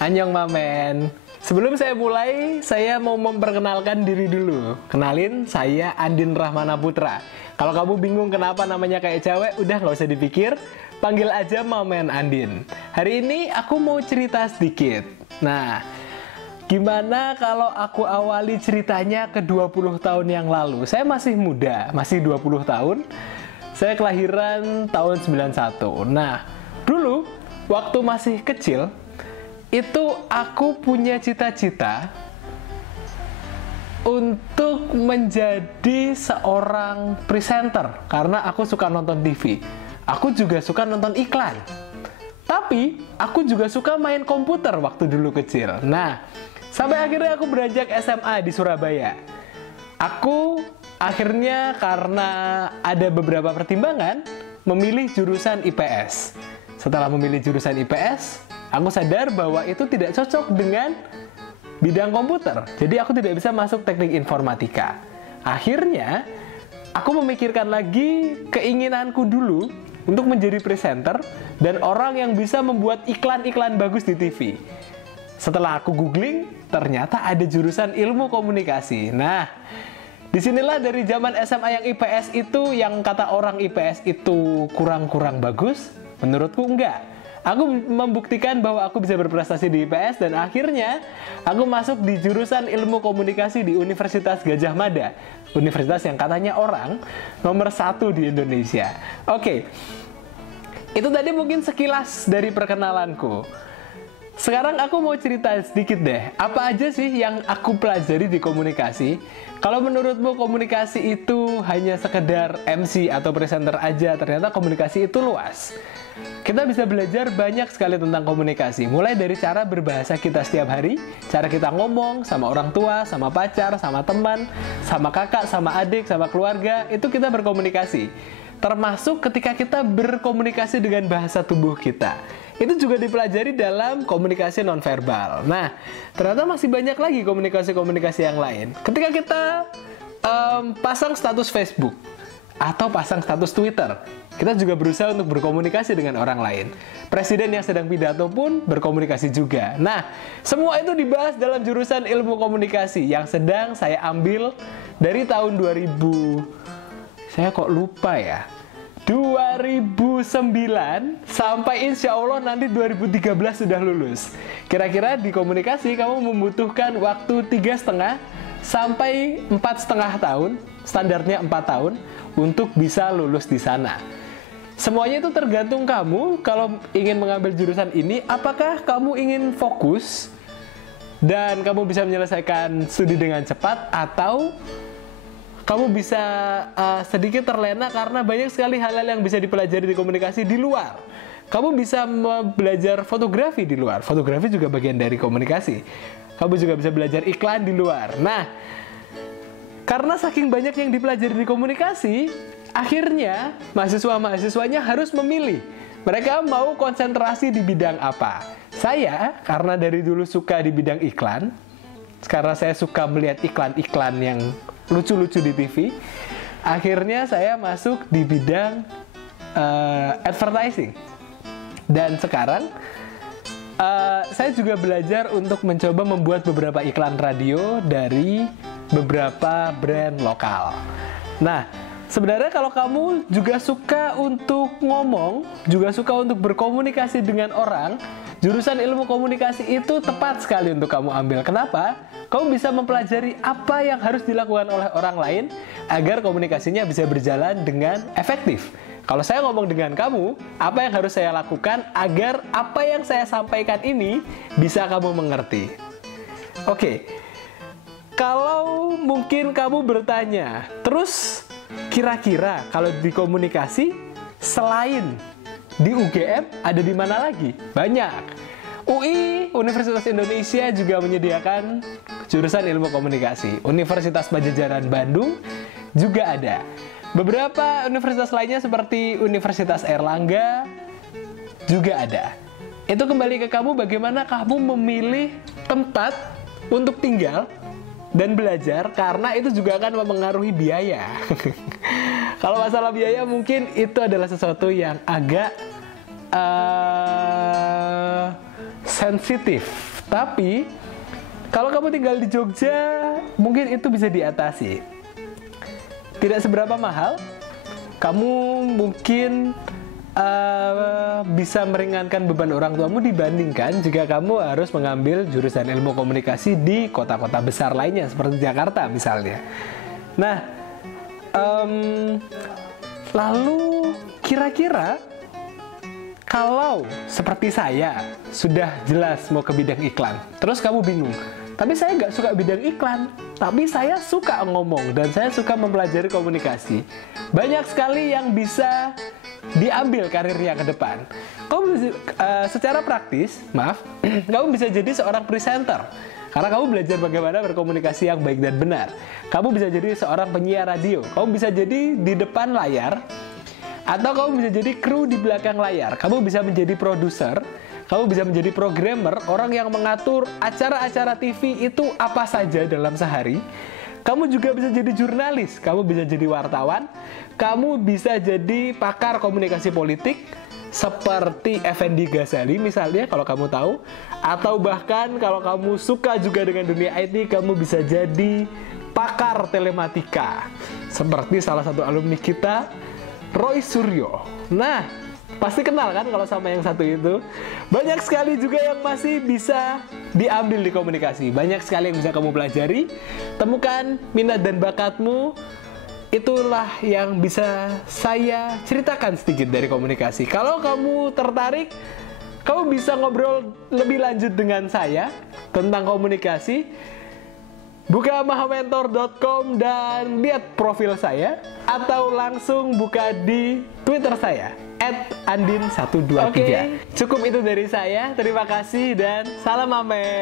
Annyeong Mamen. Sebelum saya mulai, saya mau memperkenalkan diri dulu. Kenalin, saya Andin Rahmana Putra. Kalau kamu bingung kenapa namanya kayak cewek, udah nggak usah dipikir, panggil aja Mamen Andin. Hari ini aku mau cerita sedikit. Nah, gimana kalau aku awali ceritanya ke 20 tahun yang lalu? Saya masih muda, masih 20 tahun. Saya kelahiran tahun 91. Nah, dulu waktu masih kecil, itu aku punya cita-cita untuk menjadi seorang presenter karena aku suka nonton TV. Aku juga suka nonton iklan. Tapi aku juga suka main komputer waktu dulu kecil. Nah, sampai akhirnya aku beranjak SMA di Surabaya. Aku akhirnya karena ada beberapa pertimbangan memilih jurusan IPS. Setelah memilih jurusan IPS, aku sadar bahwa itu tidak cocok dengan bidang komputer. Jadi aku tidak bisa masuk teknik informatika. Akhirnya, aku memikirkan lagi keinginanku dulu untuk menjadi presenter dan orang yang bisa membuat iklan-iklan bagus di TV. Setelah aku googling, ternyata ada jurusan ilmu komunikasi. Nah, disinilah dari zaman SMA yang IPS itu, yang kata orang IPS itu kurang-kurang bagus, menurutku enggak. Aku membuktikan bahwa aku bisa berprestasi di IPS dan akhirnya aku masuk di jurusan ilmu komunikasi di Universitas Gadjah Mada. Universitas yang katanya orang nomor 1 di Indonesia. Oke, itu tadi mungkin sekilas dari perkenalanku. Sekarang aku mau cerita sedikit deh, apa aja sih yang aku pelajari di komunikasi? Kalau menurutmu komunikasi itu hanya sekedar MC atau presenter aja, ternyata komunikasi itu luas. Kita bisa belajar banyak sekali tentang komunikasi, mulai dari cara berbahasa kita setiap hari, cara kita ngomong sama orang tua, sama pacar, sama teman, sama kakak, sama adik, sama keluarga, itu kita berkomunikasi. Termasuk ketika kita berkomunikasi dengan bahasa tubuh kita. Itu juga dipelajari dalam komunikasi nonverbal. Nah, ternyata masih banyak lagi komunikasi-komunikasi yang lain. Ketika kita pasang status Facebook atau pasang status Twitter, kita juga berusaha untuk berkomunikasi dengan orang lain. Presiden yang sedang pidato pun berkomunikasi juga. Nah, semua itu dibahas dalam jurusan ilmu komunikasi yang sedang saya ambil dari tahun 2000. Saya kok lupa ya. 2009 sampai insya Allah nanti 2013 sudah lulus. Kira-kira di komunikasi kamu membutuhkan waktu 3,5 sampai 4,5 tahun, standarnya 4 tahun, untuk bisa lulus di sana. Semuanya itu tergantung kamu kalau ingin mengambil jurusan ini, apakah kamu ingin fokus dan kamu bisa menyelesaikan studi dengan cepat, atau kamu bisa sedikit terlena karena banyak sekali hal-hal yang bisa dipelajari di komunikasi di luar. Kamu bisa belajar fotografi di luar. Fotografi juga bagian dari komunikasi. Kamu juga bisa belajar iklan di luar. Nah, karena saking banyak yang dipelajari di komunikasi, akhirnya mahasiswa-mahasiswanya harus memilih. Mereka mau konsentrasi di bidang apa. Saya, karena dari dulu suka di bidang iklan, karena saya suka melihat iklan-iklan yang lucu-lucu di TV, akhirnya saya masuk di bidang advertising. Dan sekarang saya juga belajar untuk mencoba membuat beberapa iklan radio dari beberapa brand lokal. Nah, sebenarnya kalau kamu juga suka untuk ngomong, juga suka untuk berkomunikasi dengan orang, jurusan ilmu komunikasi itu tepat sekali untuk kamu ambil. Kenapa? Kamu bisa mempelajari apa yang harus dilakukan oleh orang lain agar komunikasinya bisa berjalan dengan efektif. Kalau saya ngomong dengan kamu, apa yang harus saya lakukan agar apa yang saya sampaikan ini bisa kamu mengerti? Oke, kalau mungkin kamu bertanya, terus kira-kira kalau di komunikasi selain di UGM ada di mana lagi? Banyak. UI, Universitas Indonesia juga menyediakan jurusan ilmu komunikasi. Universitas Padjadjaran Bandung juga ada. Beberapa universitas lainnya seperti Universitas Airlangga juga ada. Itu kembali ke kamu, bagaimana kamu memilih tempat untuk tinggal dan belajar, karena itu juga akan mempengaruhi biaya. Kalau masalah biaya mungkin itu adalah sesuatu yang agak sensitif. Tapi kalau kamu tinggal di Jogja, mungkin itu bisa diatasi. Tidak seberapa mahal, kamu mungkin bisa meringankan beban orang tuamu dibandingkan jika kamu harus mengambil jurusan ilmu komunikasi di kota-kota besar lainnya seperti Jakarta misalnya. Nah, lalu kira-kira kalau seperti saya sudah jelas mau ke bidang iklan, terus kamu bingung, tapi saya nggak suka bidang iklan, tapi saya suka ngomong dan saya suka mempelajari komunikasi. Banyak sekali yang bisa diambil karirnya ke depan. Kamu secara praktis, kamu bisa jadi seorang presenter karena kamu belajar bagaimana berkomunikasi yang baik dan benar. Kamu bisa jadi seorang penyiar radio, kamu bisa jadi di depan layar, atau kamu bisa jadi kru di belakang layar. Kamu bisa menjadi produser, kamu bisa menjadi programmer, orang yang mengatur acara-acara TV itu apa saja dalam sehari. Kamu juga bisa jadi jurnalis, kamu bisa jadi wartawan, kamu bisa jadi pakar komunikasi politik seperti Effendi Ghazali misalnya kalau kamu tahu, atau bahkan kalau kamu suka juga dengan dunia IT, kamu bisa jadi pakar telematika seperti salah satu alumni kita, Roy Suryo. Nah, pasti kenal kan kalau sama yang satu itu. Banyak sekali juga yang masih bisa diambil di komunikasi. Banyak sekali yang bisa kamu pelajari. Temukan minat dan bakatmu. Itulah yang bisa saya ceritakan sedikit dari komunikasi. Kalau kamu tertarik, kamu bisa ngobrol lebih lanjut dengan saya tentang komunikasi. Buka mahamentor.com dan lihat profil saya, atau langsung buka di Twitter saya @andin123. Oke, cukup itu dari saya. Terima kasih dan salam Mamen.